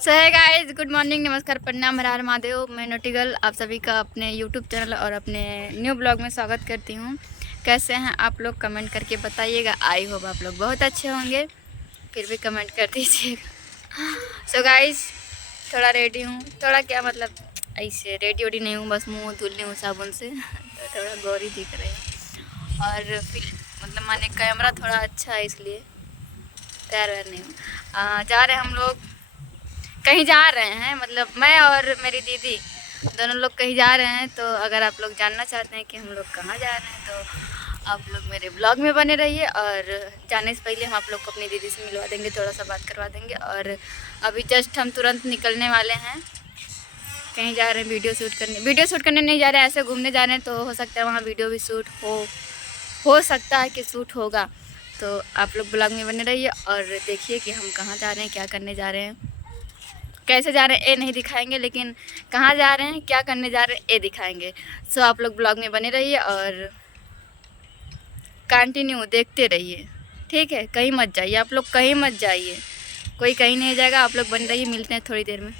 सो है guys, good morning, नमस्कार, प्रणाम, हर हर महादेव। मैं नोटिगल आप सभी का अपने यूट्यूब चैनल और अपने न्यू ब्लॉग में स्वागत करती हूँ। कैसे हैं आप लोग, कमेंट करके बताइएगा। आई होप आप लोग बहुत अच्छे होंगे, फिर भी कमेंट कर दीजिएगा। सो गाइस, थोड़ा रेडी हूँ, थोड़ा क्या मतलब ऐसे रेडी वेडी नहीं हूँ, बस मुँह धुल ली हूँ साबुन से तो थोड़ा गौरी दिख रही हूँ। और फिर मतलब माने कैमरा थोड़ा अच्छा है इसलिए तैयार वैयार नहीं हूँ। जा रहे हैं हम लोग, कहीं जा रहे हैं, मतलब मैं और मेरी दीदी दोनों लोग कहीं जा रहे हैं। तो अगर आप लोग जानना चाहते हैं कि हम लोग कहाँ जा रहे हैं तो आप लोग मेरे ब्लॉग में बने रहिए। और जाने से पहले हम आप लोग को अपनी दीदी से मिलवा देंगे, थोड़ा सा बात करवा देंगे। और अभी जस्ट हम तुरंत निकलने वाले हैं, कहीं जा रहे हैं वीडियो शूट करने नहीं जा रहे हैं, ऐसे घूमने जा रहे हैं। तो हो सकता है वहाँ वीडियो भी शूट हो सकता है कि शूट होगा। तो आप लोग ब्लॉग में बने रहिए और देखिए कि हम कहाँ जा रहे हैं, क्या करने जा रहे हैं, कैसे जा रहे हैं ये नहीं दिखाएंगे, लेकिन कहाँ जा रहे हैं, क्या करने जा रहे हैं ये दिखाएंगे। सो आप लोग ब्लॉग में बने रहिए और कंटिन्यू देखते रहिए, ठीक है। कहीं मत जाइए, आप लोग कहीं मत जाइए, कोई कहीं नहीं जाएगा, आप लोग बने रहिए। मिलते हैं थोड़ी देर में।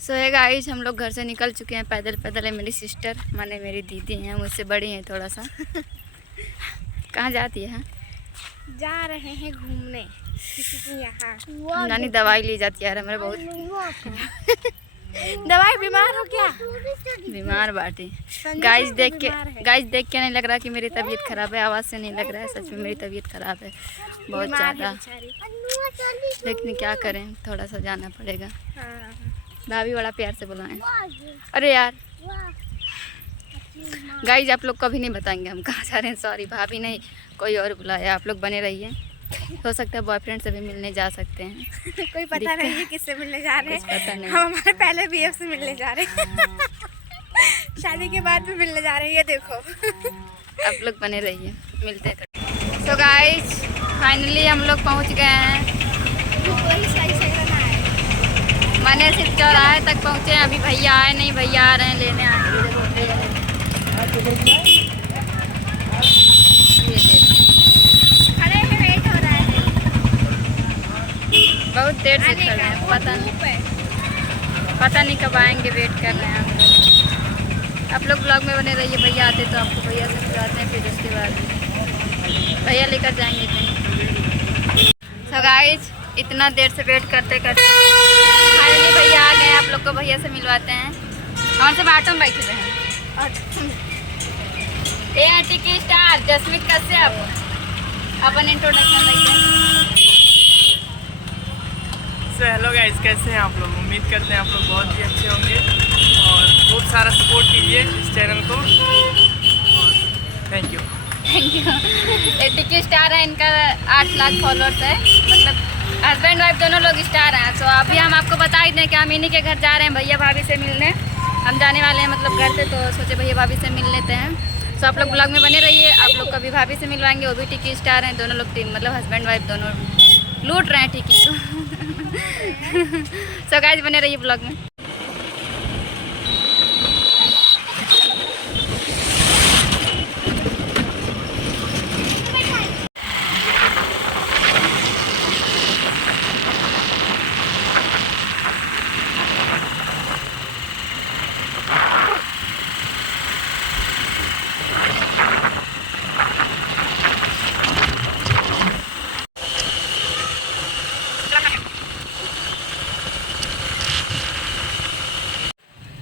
सो है गाइस, हम लोग घर से निकल चुके हैं, पैदल पैदल है। मेरी सिस्टर माने मेरी दीदी हैं, मुझसे बड़ी हैं थोड़ा सा। कहाँ जाती है? जा रहे हैं घूमने यहाँ। नानी दवाई ली जाती है यार, हमारे बहुत दवाई बीमार हो क्या? बीमार बाटी। गाइस देख के नहीं लग रहा कि मेरी तबीयत ख़राब है, आवाज़ से नहीं लग रहा है, सच में मेरी तबीयत ख़राब है बहुत ज़्यादा। लेकिन क्या करें, थोड़ा सा जाना पड़ेगा। भाभी बड़ा प्यार से बुलाएं। अरे यार गाइस, आप लोग कभी नहीं बताएंगे हम कहाँ जा रहे हैं, सॉरी, भाभी नहीं कोई और बुलाया। आप लोग बने रहिए, हो सकता है बॉयफ्रेंड से भी मिलने जा सकते हैं। कोई पता नहीं है किससे मिलने जा रहे हैं, पता नहीं। हम हमारे पहले बीएफ से मिलने जा रहे हैं। शादी के बाद भी मिलने जा रहे हैं, ये देखो। आप लोग बने रहिए, मिलते हैं। सो गाइस, फाइनली हम लोग पहुंच गए हैं। मैंने सिर्फ चौराहे तक पहुंचे, अभी भैया आए नहीं, भैया आ रहे हैं, लेने आए हैं। बहुत देर से खड़े हैं, पता नहीं कब आएंगे, वेट कर रहे हैं हम लोग। आप लोग ब्लॉग में बने रहिए, भैया आते तो आपको भैया से बुलाते हैं, फिर उसके बाद भैया लेकर जाएंगे कहीं। सो गाइस, इतना देर से वेट करते करते फाइनली भैया आ गए। आप लोग को भैया से मिलवाते हैं। हमारे सब ऑटो में बैठे रहे हैं। टीकी स्टार जसमीत कश्यप, अपन इंट्रोडक्शन देते हैं। सो हेलो गाइस, कैसे हैं आप लोग? उम्मीद करते हैं आप लोग बहुत ही अच्छे होंगे और बहुत सारा सपोर्ट कीजिए इस चैनल को। और थैंक यू। टीकी स्टार है, इनका 8 लाख फॉलोअर्स है, मतलब हस्बैंड वाइफ दोनों लोग स्टार हैं। सो अभी हम आपको बता ही दें कि हम इन्हीं के घर जा रहे हैं, भैया भाभी से मिलने। हम जाने वाले हैं मतलब घर से, तो सोचे भैया भाभी से मिल लेते हैं। सो आप लोग ब्लॉग में बने रहिए। आप लोग कभी भाभी से मिलवाएंगे, वो भी टीकी स्टार हैं, दोनों लोग टीम मतलब हस्बैंड वाइफ दोनों लूट रहे हैं टीकी को। सो गाइस, बने रहिए ब्लॉग में।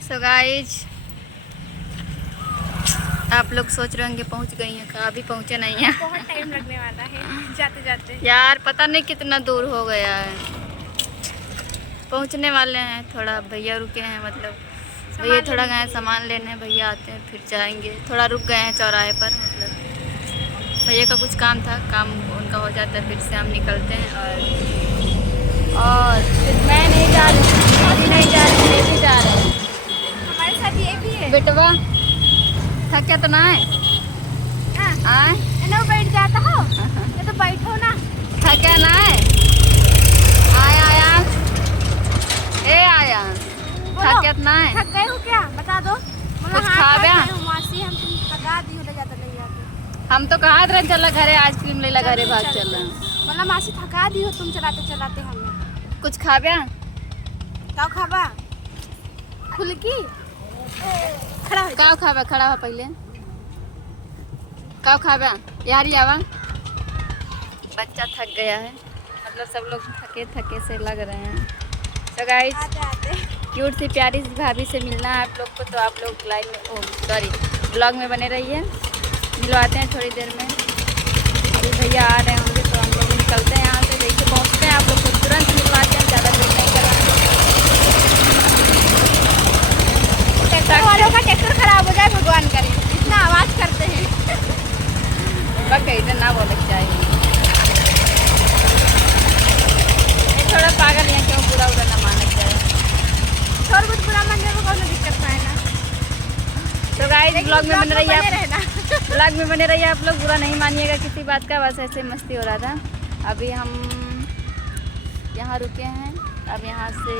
सो गाइज, आप लोग सोच रहे होंगे पहुंच गई हैं, कहाँ अभी पहुंचे नहीं हैं। बहुत टाइम लगने वाला है जाते जाते। यार पता नहीं कितना दूर हो गया है, पहुंचने वाले हैं। थोड़ा भैया रुके हैं, मतलब भैया थोड़ा गए सामान लेने, भैया आते हैं फिर जाएंगे। थोड़ा रुक गए हैं चौराहे पर, मतलब भैया का कुछ काम था, काम उनका हो जाता है, फिर से हम निकलते हैं। और फिर मैं नहीं जा रही, अभी नहीं जा रही, ये भी जा रहे हैं। हमारे साथ ये भी है बेटवा, थके तो ना है? ना बैठ जाता हो, ये तो बैठो ना। थके ना है? आया थके ना है? थक गए हो क्या, बता दो। कुछ खा गया? मासी हम तुम थका दी हो, ले जाता ले जाते। हम तो कहा रहे चल घरे आइसक्रीम ले ला, घरे भाग चल। मतलब मासी थका दी हो तुम चलाते चलाते। हमें कुछ खा गया? काव खाबा खुलकी खड़ा हो काव खावा, खड़ा हो पहले। काव खावा यार, आवा। बच्चा थक गया है, मतलब सब लोग थके थके से लग रहे हैं। तो गाइस आते आते क्यूट सी प्यारी सी भाभी से मिलना है आप लोग को, तो आप लोग लाइव में सॉरी ब्लॉग में बने रहिए। मिलवाते हैं थोड़ी देर में। अभी भैया आ रहे होंगे तो हम लोग निकलते हैं यहाँ से। देखिए पहुँचते हैं, आप लोग को तुरंत मिलवाते हैं, ज़्यादा देर नहीं कराएंगे। ट्रैक्टर वालों का ट्रैक्टर खराब हो जाए भगवान करे, इतना आवाज़ करते हैं। बस इधर ना बोले चाहिए, थोड़ा पागल है, क्यों पूरा उड़ा ना माना जाए। और कुछ बुरा मानने में कोई दिक्कत नहीं ना। तो गाइस ब्लॉग में बने रहिए आप, रहना। ब्लॉग में बने रहिए आप लोग, बुरा नहीं मानिएगा किसी बात का, बस ऐसे मस्ती हो रहा था। अभी हम यहाँ रुके हैं, अब यहाँ से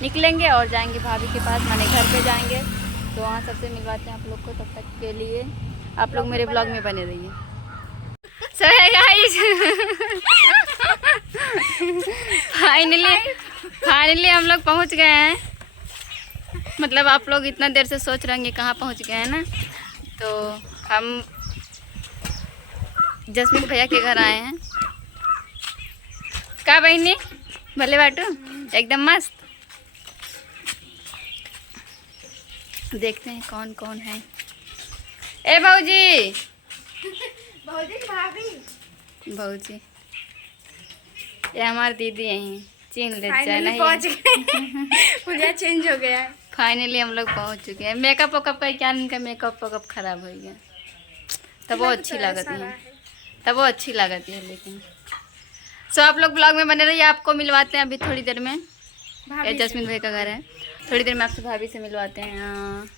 निकलेंगे और जाएंगे भाभी के पास, माने घर पे जाएंगे। तो वहाँ सबसे मिलवाते हैं आप लोग को, तब तक के लिए आप लोग मेरे ब्लॉग में बने रहिए। सो गाइस फाइनली हम लोग पहुँच गए हैं। मतलब आप लोग इतना देर से सोच रहे होंगे कहाँ पहुँच गए हैं ना, तो हम जस्मीन भैया के घर आए हैं। का बहनी भले बाटू एकदम मस्त। देखते हैं कौन कौन है। ए भाऊजी, भाऊजी ये हमारी दीदी यहीं चीन ले जाए नहीं। पहुंच गए। मुझे चेंज हो गया है। फाइनली हम लोग पहुंच चुके हैं। मेकअप वेकअप का क्या, इनका मेकअप वेकअप खराब हो गया, तब वो अच्छी लागती है, तब वो अच्छी लागती है। लेकिन सो आप लोग ब्लॉग में बने रहिए, आपको मिलवाते हैं अभी थोड़ी देर में। ये जस्मीन भाई का घर है, थोड़ी देर में आपसे भाभी से मिलवाते हैं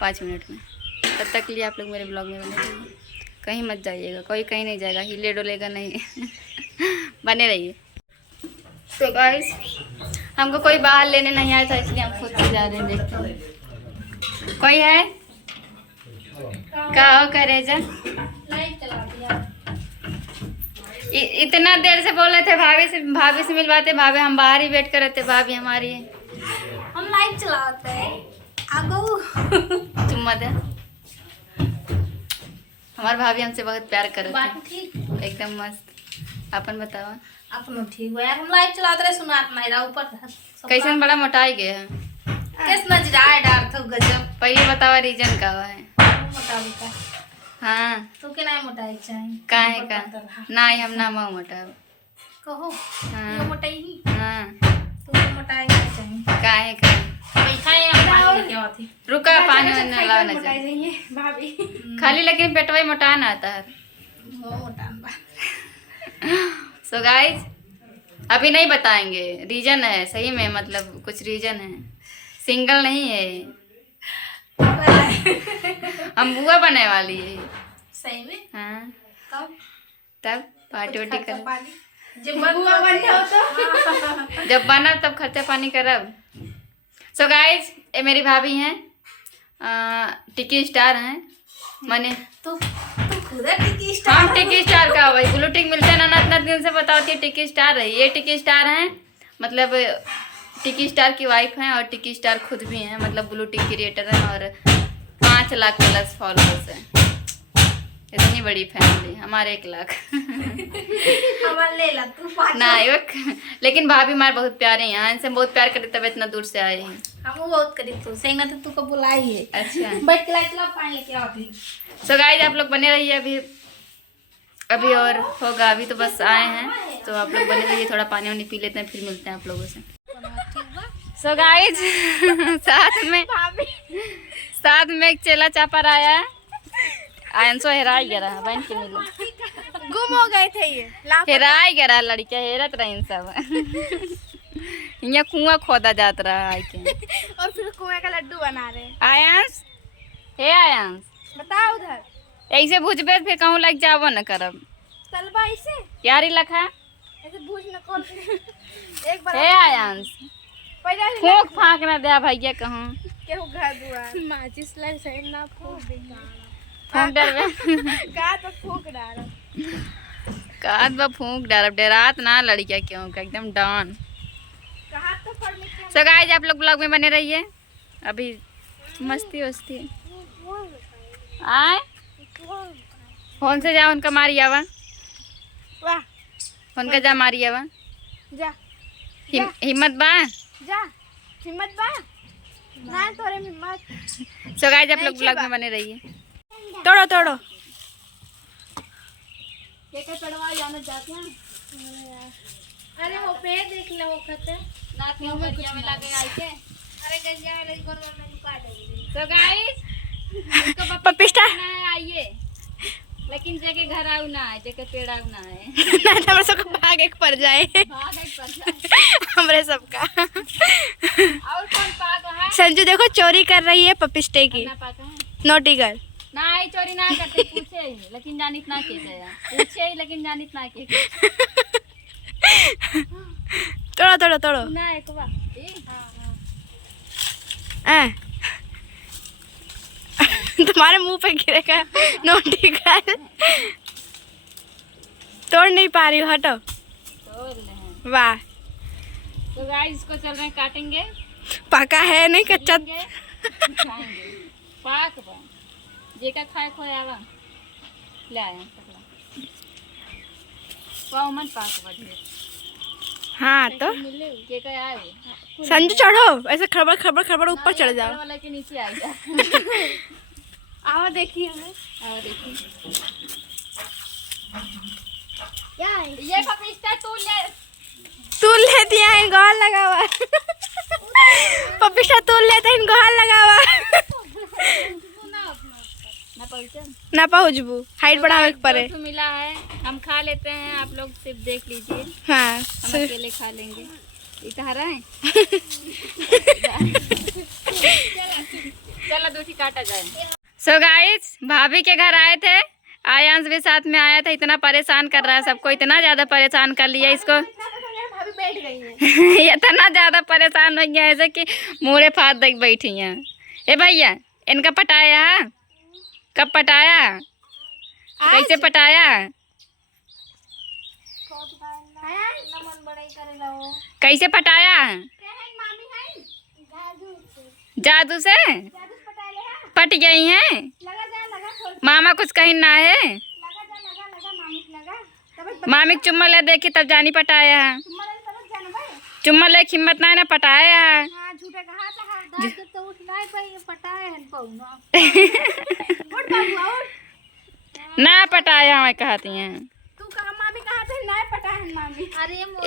5 मिनट में। तब तक के लिए आप लोग मेरे ब्लॉग में बने रहिए, कहीं मत जाइएगा, कोई कहीं नहीं जाएगा, हिले डोलेगा नहीं। बने रहिए। तो गाइस हमको कोई बाहर लेने नहीं आया था, इसलिए हम खुद से जा रहे हैं। देखते हैं कोई है का करे जा। इतना देर से बोल रहे थे भाभी से मिलवाते, भाभी हम बाहर ही वेट कर रहे थे, भाभी हमारी हम लाइट चलाते हैं। आगो चुम्मा दे। हमारे भाभी हमसे बहुत प्यार कर रहे थे, एकदम मस्त। अपन बताओ। अपनो ठीक है यार, हम लाइट चलाते रहे, सुनात नहीं रहा ऊपर। कैसन बड़ा मोटाई गया है, किस नजराए डार तो गजब। पहले बतावा रीजन का है। मोटा मोटा हाँ तू के नहीं मोटाई चाहिए काहे का नहीं, हम ना माँ मोटाव कहो। हाँ। ये मोटाई ही हाँ तू मोटाई नहीं चाहिए। काहे का बैठा है हम पानी लेके आती। रुका, पानी वानी लाओ ना मोटाई चाहिए भाभी। खाली, लेकिन पेटवा मोटा ना आता है। वो मोटा बा। सो गाइस अभी नहीं बताएंगे, रीजन है सही में, मतलब कुछ रीजन है, सिंगल नहीं है। हम बुआ बने वाली है। सही में? हाँ कब? तब पार्टी वार्टी कर, जब बुआ बनते हो तो जब बना तब खर्चा पानी करब। सो गाइस ये मेरी भाभी हैं, टिकी स्टार हैं। मैंने तू खुद टिकी स्टार। हम टिकी स्टार का भाई ब्लू टिक मिलते हैं ना, इतना दिन से बताती है टिकी स्टार है। ये टिकी स्टार हैं, मतलब टिकी स्टार की वाइफ हैं, और टिकी स्टार खुद भी हैं, मतलब ब्लू टिक क्रिएटर हैं, और 5 लाख प्लस फॉलोअर्स हैं। इतनी बड़ी फैमिली, हमारे 1 लाख। हमारे ले ला तू 5 ना लेकिन भाभी हमारे बहुत प्यारे हैं, यहाँ इनसे बहुत प्यार करते, तब इतना दूर से आए हैं। हम बहुत करीब तू सेंगना तो तू को बुलाई है। अच्छा बैठ के लाइट ला पानी लेके आती। सो गाइस आप लोग बने रहिए, अभी और होगा, अभी तो बस आए हैं, तो आप लोग बने रहिए, थोड़ा पानी वानी पी लेते हैं, फिर मिलते हैं आप लोगों से। सो गाइस साथ में एक चेला चापर आया है, आयंसो हेराई गया रहा, बहन के मिलो गुम हो गए थे ये हेराई गया रहा, लड़कियां हेरत रही सब। यहाँ कुआं खोदा जात रहा है के। और फिर कुएं का लड्डू बना रहे हैं। आयांश हे आयांश बताओ उधर ऐसे भूजबे फिर कहूँ लग जाबो न करब तलबा ऐसे यारी लखा ऐसे भूज न कर। एक बार हे आयांश पहले फूक फाँक ना दे भैया कहूँ केहू घर दुआर माचिस लग सही ना फूक दे फूक डर में का तो फूक डाल। कात बा फूंक डरब डरात ना लड़किया क्यों का एकदम डॉन। कहा तो परमिशन सो गाइस आप लोग ब्लॉग में बने रहिए। अभी मस्ती वस्ती आए फोन से जा उनका मारी आवा, वाह फोन का जा मारी आवा। जा हिम्मत बा। जा हिम्मत बा ना तोरे हिम्मत। सो गाइस आप लोग ब्लॉग में बने रहिए। तोड़ो तोड़ो के चढ़वा जाना चाहते हैं। अरे वो पेड़ देख ले वो खते ना क्यों गरिया में लगे आई के। अरे गंजा वाले गोर में लुका देंगे। सो गाइस इसको पपिस्टा है आइए, लेकिन जगह घर आऊ ना है, जगह पेड़ आऊ ना है। ना हमरे सब भाग एक पड़ जाए भाग एक पर जाए। हमरे सबका। और कौन पाक है? संजू देखो चोरी कर रही है पपिस्टे की। ना पाक है नोटी गर्ल। ना आई चोरी ना करते, पूछे ही लेकिन जानित ना के गया, पूछे ही लेकिन जानित ना के। तोड़ो तोड़ो तोड़ो ना एक बार तुम्हारे मुंह पे गिरेगा नोटी गर्ल। तोड़ नहीं पा रही हो, हटो। तोड़ ले। वाह तो गाइस इसको चल रहे हैं काटेंगे, पका है नहीं कच्चा। लेंगे, खाएंगे। पाक बा जेका खाए खोए आवा ले आया पकड़ा पाव मन पाक बा ढेर। हाँ तो के का आए संजू चढ़ो, ऐसे खड़बड़ खड़बड़ खड़बड़ ऊपर चढ़ जाओ। वाला के नीचे आ जा। आओ देखिए हमें और देखिए क्या है? ये पपीता तू ले दिया है गोल लगा हुआ। पपिस्ता तू लेते हैं गोल लगा हुआ। ना पहुंचन ना पहुँचबू हाइट बढ़ावे के पड़े। तो मिला है, हम खा लेते हैं, आप लोग सिर्फ देख लीजिए। हाँ हम अकेले खा लेंगे। इतना है चलो दूठी काटा जाए। सो गाइस भाभी के घर आए थे, आयांश भी साथ में आया था। इतना परेशान कर रहा है सबको, इतना ज्यादा परेशान कर लिया इसको। बैठ गई है। इतना ज्यादा परेशान हो गया ऐसे कि मुड़े फाड़ देख बैठी हैं। ए भैया इनका पटाया है? कब पटाया? कैसे पटाया? कैसे पटाया? जादू से पट गई हैं। मामा कुछ कहीं ना है। मामी के चुम्मा ले देखी तब जानी पटाया है। चुम्मा ले हिम्मत ना पटाया है। ना पटाया मैं कहती हैं।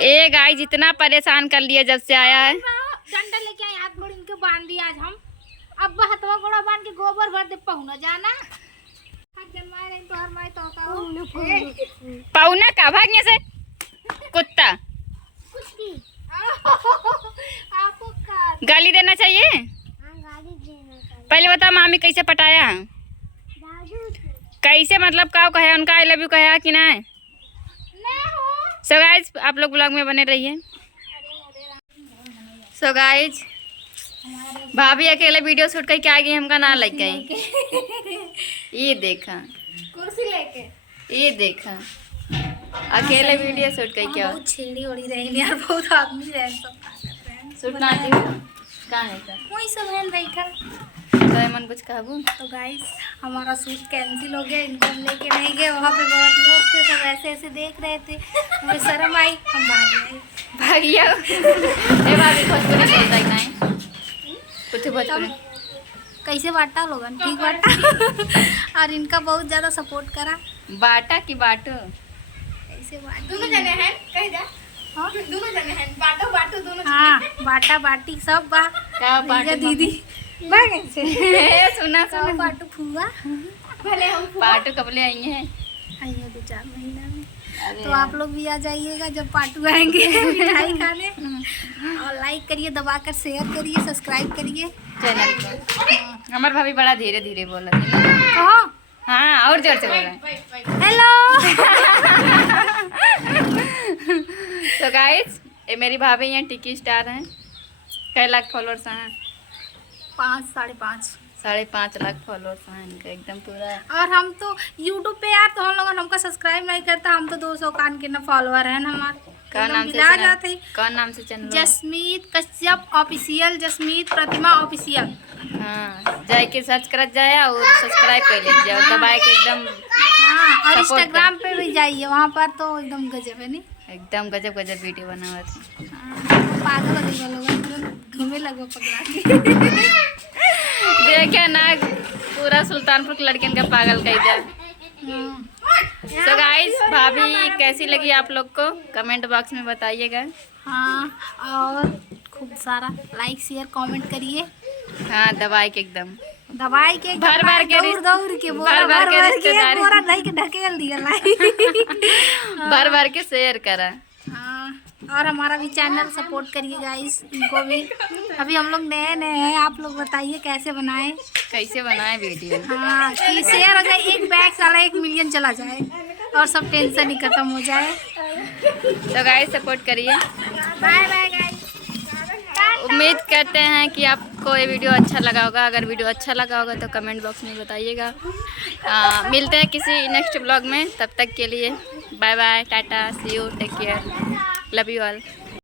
ए गाय जितना परेशान कर लिया जब से आया है। डंडा लेके आए, हाथ गोड़ इनके बांध दिया आज हम। अब हथवा गोड़ा बांध के गोबर भर दे पहुना जाना। जन्माए नहीं तो हर माए तो का पौना का भागने से कुत्ता आपको का गाली देना चाहिए। गाली देना चाहिए। पहले बता मामी कैसे पटाया? कैसे मतलब का कहे उनका आई लव यू कहे कि ना? सो गाइज आप लोग ब्लॉग में बने रहिए। सो गाइज भाभी अकेले वीडियो शूट करके आ गई, हमका ना लग गई। ये देखा कुर्सी लेके, ये देखा अकेले वीडियो शूट करके आओ। बहुत छेड़ी ओड़ी रही यार, बहुत आदमी रहे सब शूट ना दी कहाँ है सर? वही सब है बैठल। तो मन कुछ कहबू? तो गाइस हमारा शूट कैंसिल हो गया, इनको हम लेके नहीं गए। वहाँ पे बहुत लोग थे, सब ऐसे ऐसे देख रहे थे, मुझे शर्म आई, हम भाग गए। भागिया ए भाभी भोजपुरी बोलता है ना कुछ भोजपुरी कैसे बांटा लोगन? ठीक बांटा। और इनका बहुत ज़्यादा सपोर्ट करा। बाटा की बाटो कैसे बांटा? दोनों जने हैं कह जा। हाँ दोनों जने हैं बाटो बाटो दोनों हाँ बाटा बाटी सब बा। क्या भैया बाटो दीदी बा कैसे सुना सब सुना बाटू फुआ भले हम बाटो कब ले आई हैं? आइए 2-4 महीना में। अरे तो आप लोग भी आ जाइएगा जब पाटू आएंगे मिठाई खाने। और लाइक करिए, दबाकर शेयर करिए, सब्सक्राइब करिए। चैनल को हमारे भाभी बड़ा धीरे धीरे बोल रही है। कहो हाँ और जोर से बोल रहे हैं। हेलो। तो गाइस ये मेरी भाभी हैं, टिकी स्टार हैं। कई लाख फॉलोअर्स हैं? 5 साढ़े 5 5.5 लाख फॉलोअर्स हैं इनका, एकदम पूरा। और हम तो यूट्यूब पे यार तो हम लोग हमका सब्सक्राइब नहीं करता, हम तो 200 कान के ना फॉलोअर हैं हमारे। कौन नाम से बिला जाते चैनल, कौन नाम से चैनल? जसमीत कश्यप ऑफिशियल, जसमीत प्रतिमा ऑफिशियल। हाँ, जाए के सर्च कर जाए और सब्सक्राइब कर लीजिए और दबाए के एकदम। हाँ, और Support इंस्टाग्राम पे भी जाइए, वहाँ पर तो एकदम गजब है नहीं। एकदम गजब गजब वीडियो बना हुआ था। पागल हो गए लोग, घूमे लगो पकड़ा के। देखे ना, पूरा सुल्तानपुर के लड़कियन का पागल कर दिया। तो गाइस, भाभी कैसी लगी आप लोग को कमेंट बॉक्स में बताइएगा। हाँ, और खूब सारा लाइक शेयर कमेंट करिए। हाँ, दबाए के एकदम दवाई के भर भर के दौड़ के बोरा भर के रिश्तेदारी। बोरा नहीं के ढकेल दिया लाई। भर भर के शेयर करा। हाँ, और हमारा भी चैनल सपोर्ट करिए गाइस, इनको भी। अभी हम लोग नए नए हैं, आप लोग बताइए कैसे बनाए, कैसे बनाए वीडियो। हाँ, कि शेयर हो जाए, एक बैग साला 1 मिलियन चला जाए और सब टेंशन ही खत्म हो जाए। तो गाइस सपोर्ट करिए। Bye bye guys. उम्मीद करते हैं कि आपको ये वीडियो अच्छा लगा होगा। अगर वीडियो अच्छा लगा होगा तो कमेंट बॉक्स में बताइएगा। मिलते हैं किसी नेक्स्ट ब्लॉग में, तब तक के लिए bye bye, tata, see you, take care, love you all.